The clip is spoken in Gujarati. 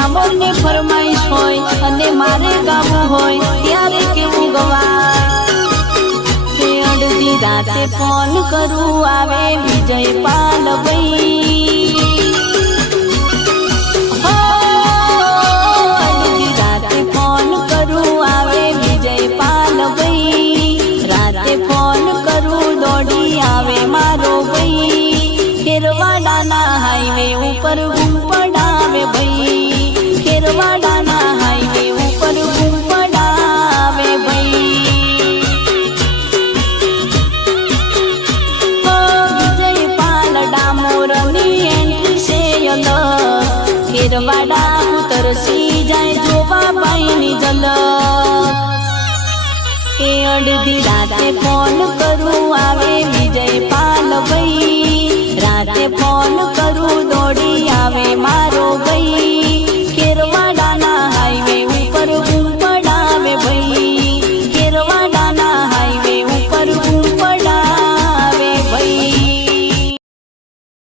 ડામોર ને ફરમાઈશ હોય અને મારે ગાવું હોય ત્યારે કેવું ગવાય કે અડધી રાતે ફોન કરું આવે વિજય પાલ ભાઈ અડધી રાતે ફોન કરું આવે વિજય પાલ ભાઈ રાતે ફોન કરું દોડી આવે મારો ભાઈ ખેરવાડાના હાઈવે ઉપર બૂમ પડાવે ભાઈ ખેરવાડાના હાઈવે ઉપર બૂમ પડાવે ભાઈ વિજય પાલ ડામોરની એન્ટ્રી છે અલગ ખેરવાડા ઉતરસી જાય જોવા ભાઈની ઝલક એ અડધી રાતે ફોન કરું આવે વિજય પાલ ભાઈ રાતે ફોન કરું દોડી આવે મારો ભાઈ